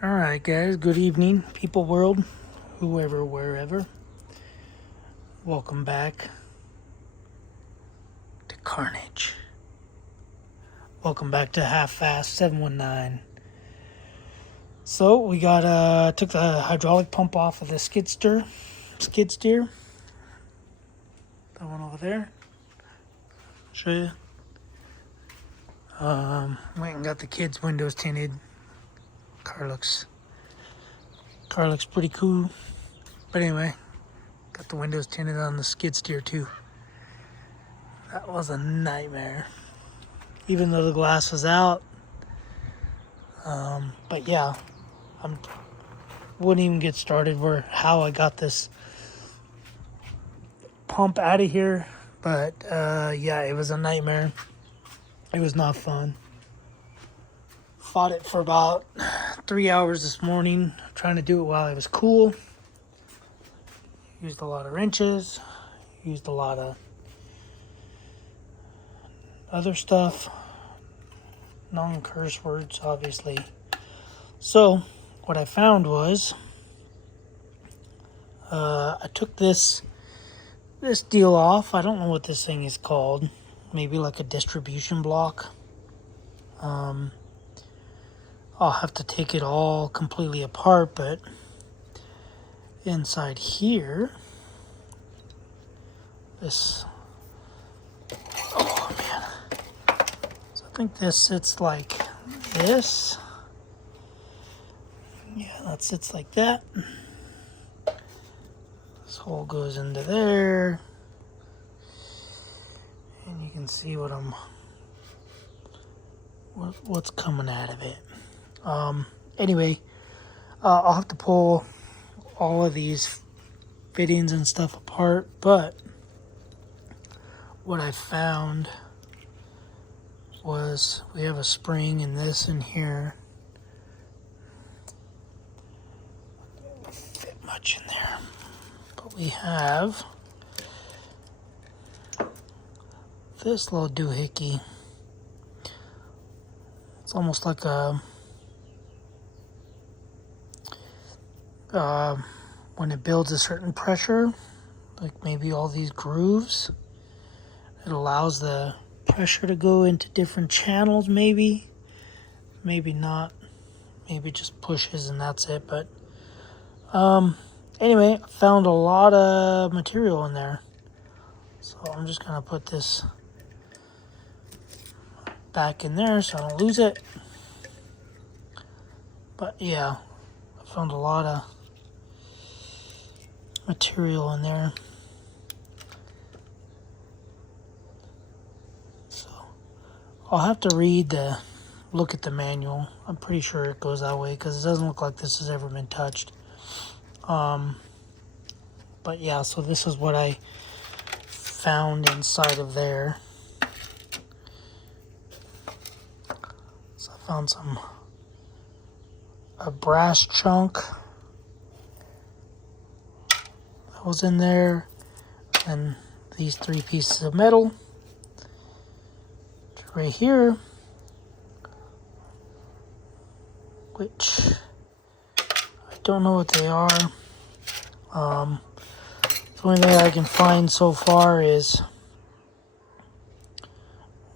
Alright guys, good evening, people world, whoever, wherever. Welcome back to Carnage. Welcome back to Half Fast 719. So we got took the hydraulic pump off of the skid steer. That one over there. Show you. Went and got the kids' windows tinted. Car looks pretty cool. But anyway, got the windows tinted on the skid steer too. That was a nightmare. Even though the glass was out. But yeah, wouldn't even get started where how I got this pump out of here. But yeah, it was a nightmare. It was not fun. Fought it for about 3 hours this morning, trying to do it while it was cool. Used a lot of wrenches, used a lot of other stuff, non-curse words, obviously. So, what I found was, I took this deal off. I don't know what this thing is called. Maybe like a distribution block. I'll have to take it all completely apart, but inside here, oh man. So I think this sits like this. Yeah, that sits like that. This hole goes into there. And you can see what's coming out of it. Anyway, I'll have to pull all of these fittings and stuff apart, but what I found was we have a spring in this and here. Doesn't fit much in there, but we have this little doohickey. It's almost like a when it builds a certain pressure, like maybe all these grooves, it allows the pressure to go into different channels, maybe not, maybe just pushes and that's it. But anyway, I found a lot of material in there, so I'm just gonna put this back in there so I don't lose it. But yeah, I found a lot of material in there. So I'll have to look at the manual. I'm pretty sure it goes that way because it doesn't look like this has ever been touched. But yeah, so this is what I found inside of there. So I found a brass chunk that was in there, and these 3 pieces of metal right here, which I don't know what they are. The only thing I can find so far is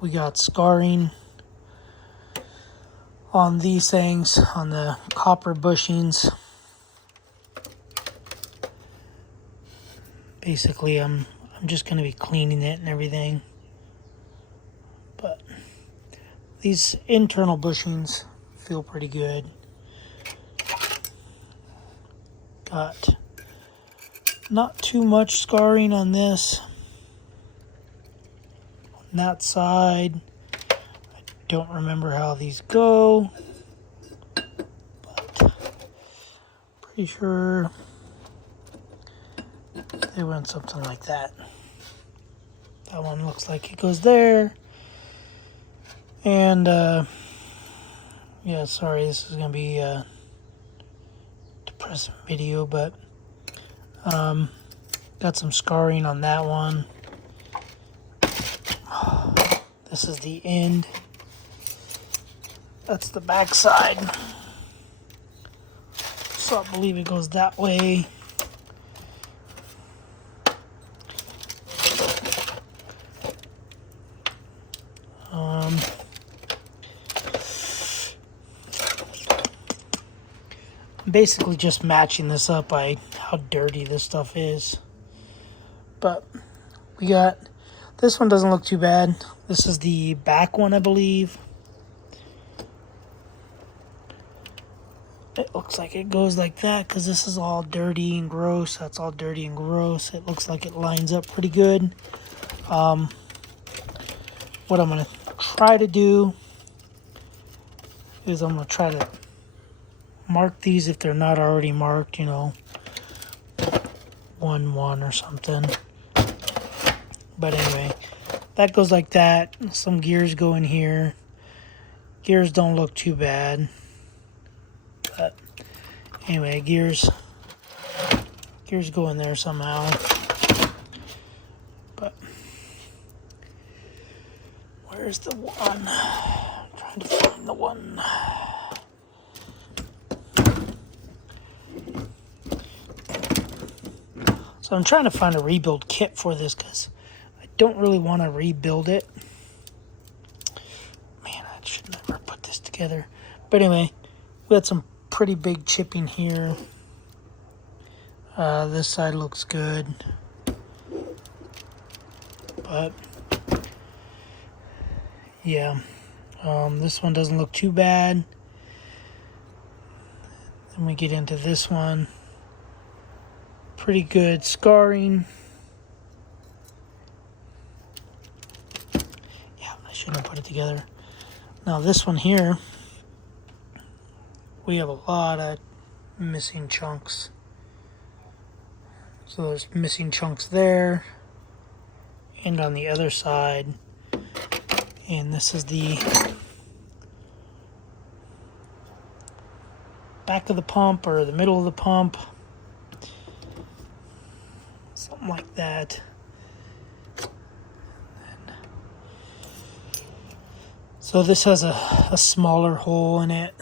we got scarring on these things, on the copper bushings. Basically, I'm just going to be cleaning it and everything. But these internal bushings feel pretty good. Got not too much scarring on this. On that side, I don't remember how these go, but pretty sure they went something like that. That one looks like it goes there. And yeah, sorry, this is gonna be a depressing video, but got some scarring on that one. This is the end. That's the back side. So I believe it goes that way. I'm basically just matching this up by how dirty this stuff is. But we got, this one doesn't look too bad. This is the back one, I believe. It looks like it goes like that because this is all dirty and gross. That's all dirty and gross. It looks like it lines up pretty good. What I'm going to try to do is I'm going to try to mark these if they're not already marked, you know, 1-1 or something. But anyway, that goes like that. Some gears go in here. Gears don't look too bad. But anyway, gears go in there somehow. But where's the one? I'm trying to find the one. So I'm trying to find a rebuild kit for this because I don't really want to rebuild it. Man, I should never put this together. But anyway, we got some pretty big chipping here. This side looks good. But yeah, this one doesn't look too bad. Then we get into this one. Pretty good scarring. Yeah, I shouldn't have put it together. Now this one here, we have a lot of missing chunks. So there's missing chunks there and on the other side. And this is the back of the pump or the middle of the pump. Something like that. So this has a smaller hole in it.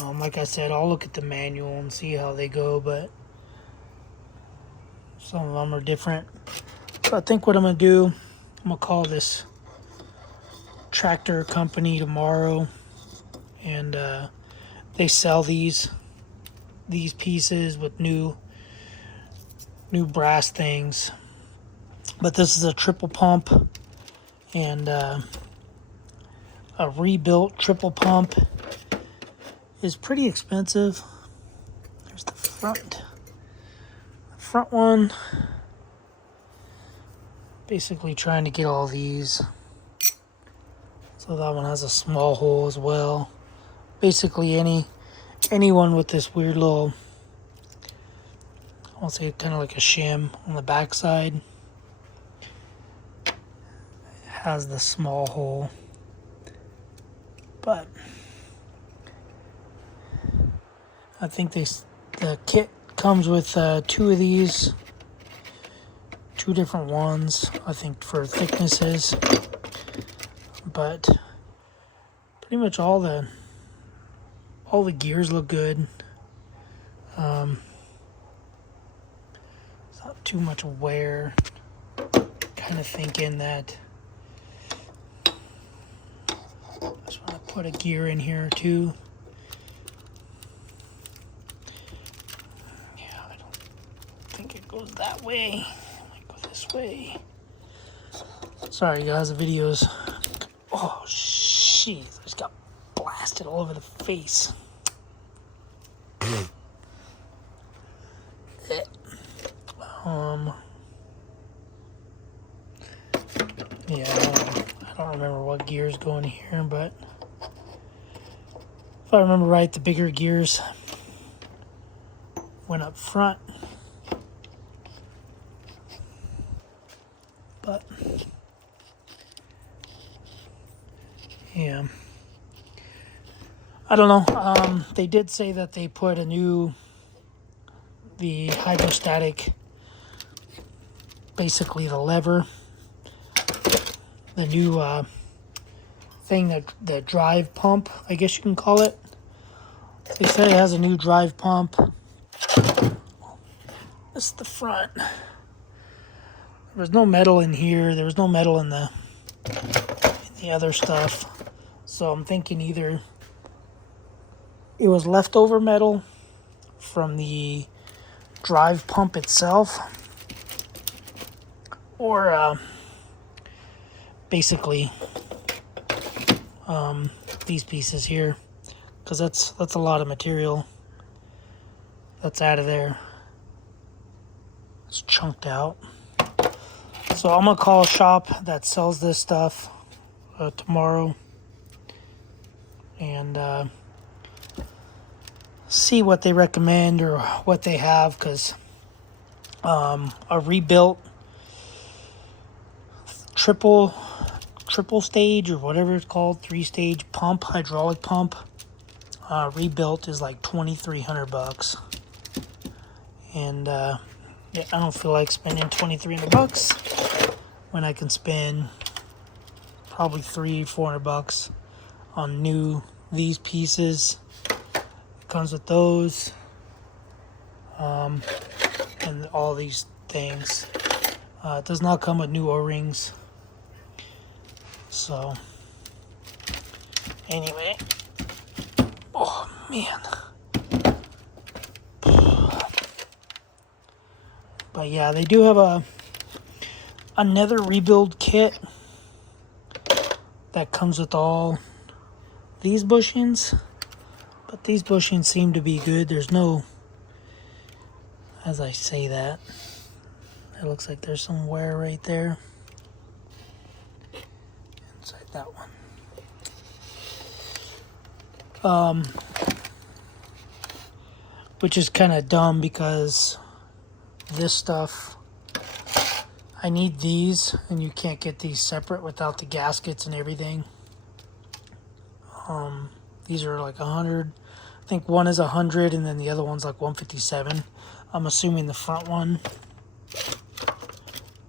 Like I said, I'll look at the manual and see how they go, but some of them are different. So I think what I'm going to do, I'm going to call this tractor company tomorrow, and they sell these pieces with new brass things. But this is a triple pump, and a rebuilt triple pump is pretty expensive. There's the front one. Basically trying to get all these. So that one has a small hole as well. Basically anyone with this weird little, I'll say kind of like a shim on the backside, has the small hole. But I think the kit comes with 2 of these, 2 different ones, I think, for thicknesses. But pretty much all the gears look good. It's not too much wear. Kind of thinking that I just want to put a gear in here too. Yeah, I don't think it goes that way. It might go this way. Sorry guys, the video's, oh jeez, I just got blasted all over the face. Yeah, I don't remember what gears go in here, but if I remember right, the bigger gears went up front. But yeah, I don't know. They did say that they put the hydrostatic, basically the lever, the new thing, that the drive pump, I guess you can call it, They say it has a new drive pump. This is the front. There was no metal in here. There was no metal in the other stuff. So I'm thinking either it was leftover metal from the drive pump itself, or basically these pieces here, because that's a lot of material that's out of there. It's chunked out. So I'm gonna call a shop that sells this stuff tomorrow and see what they recommend or what they have, because a rebuilt triple stage or whatever it's called, 3-stage pump, hydraulic pump, rebuilt is like $2,300, and yeah, I don't feel like spending $2,300 when I can spend probably $300-400 on these pieces. It comes with those and all these things. It does not come with new O-rings. So anyway, oh man. But yeah, they do have another rebuild kit that comes with all these bushings, but these bushings seem to be good. There's no, as I say that, it looks like there's some wear right there inside that one, which is kind of dumb because this stuff, I need these, and you can't get these separate without the gaskets and everything. These are like 100. I think one is 100, and then the other one's like 157. I'm assuming the front one,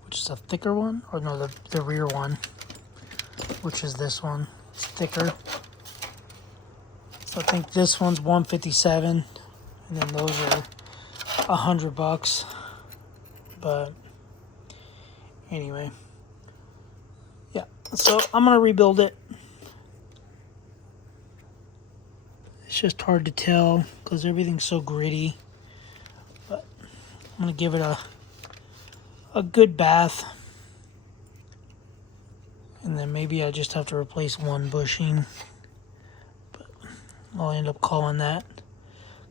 which is a thicker one, or no, the rear one, which is this one, it's thicker. So I think this one's 157, and then those are $100. But anyway, yeah, so I'm gonna rebuild it. It's just hard to tell because everything's so gritty, but I'm gonna give it a good bath, and then maybe I just have to replace one bushing, but I'll end up calling that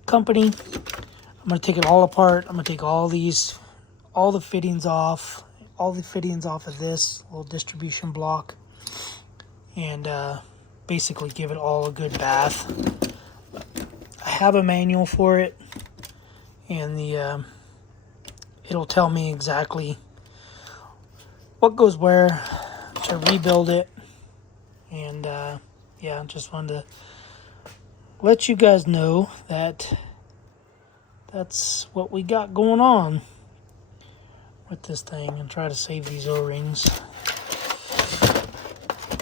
company. I'm gonna take it all apart. I'm gonna take all the fittings off of this little distribution block, and basically give it all a good bath. I have a manual for it, and it'll tell me exactly what goes where to rebuild it. And yeah, just wanted to let you guys know that that's what we got going on with this thing, and try to save these O-rings.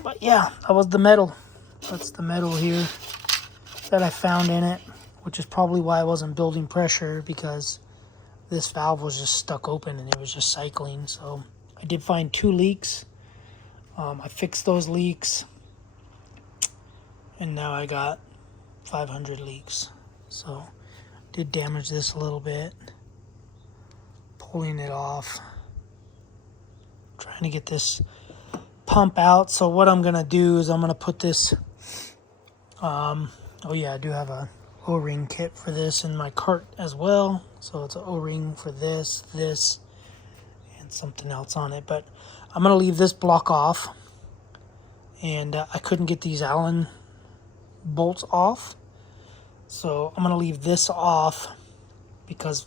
But yeah, that was the metal. That's the metal here that I found in it, which is probably why I wasn't building pressure, because this valve was just stuck open and it was just cycling. So I did find 2 leaks. I fixed those leaks, and now I got 500 leaks. So did damage this a little bit, pulling it off, trying to get this pump out. So what I'm gonna do is I'm gonna put this oh yeah, I do have a O-ring kit for this in my cart as well. So it's an O-ring for this, and something else on it. But I'm gonna leave this block off, and I couldn't get these Allen bolts off, so I'm gonna leave this off because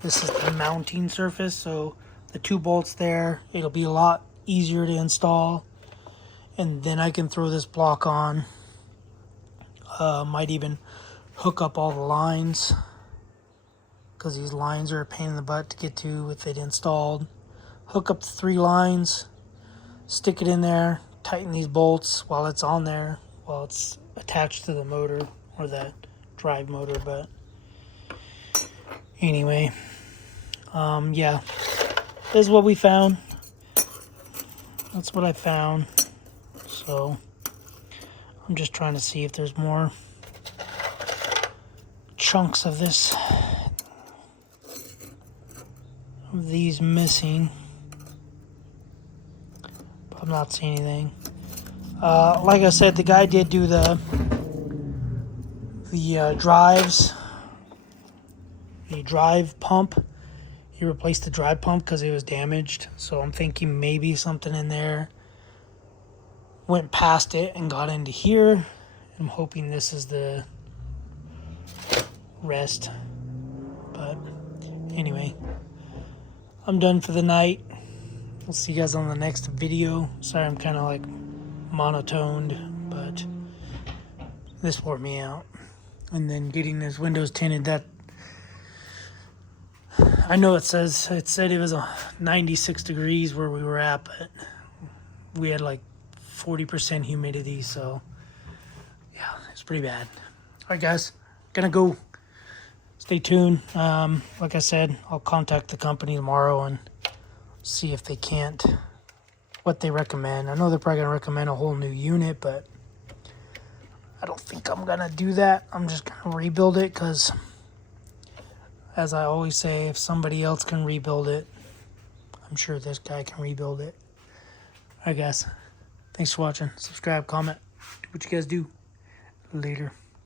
this is the mounting surface. So the 2 bolts there, it'll be a lot easier to install, and then I can throw this block on. Might even hook up all the lines, because these lines are a pain in the butt to get to with it installed. Hook up the 3 lines, stick it in there, tighten these bolts while it's on there, while it's attached to the motor or the drive motor, but anyway, yeah, this is what we found. That's what I found. So I'm just trying to see if there's more chunks of these missing, but I'm not seeing anything. Like I said, the guy did do the drives, the drive pump. He replaced the drive pump because it was damaged. So I'm thinking maybe something in there went past it and got into here. I'm hoping this is the rest. But anyway, I'm done for the night. I'll see you guys on the next video. Sorry I'm kind of like monotoned, but this wore me out. And then getting this windows tinted, that I know it said it was 96 degrees where we were at, but we had like 40% humidity, so yeah, it's pretty bad. All right, guys, gonna go. Stay tuned. Like I said, I'll contact the company tomorrow and see if they can't, what they recommend. I know they're probably gonna recommend a whole new unit, but I don't think I'm gonna do that. I'm just gonna rebuild it because, as I always say, if somebody else can rebuild it, I'm sure this guy can rebuild it. All right, guys. Thanks for watching. Subscribe, comment, do what you guys do. Later.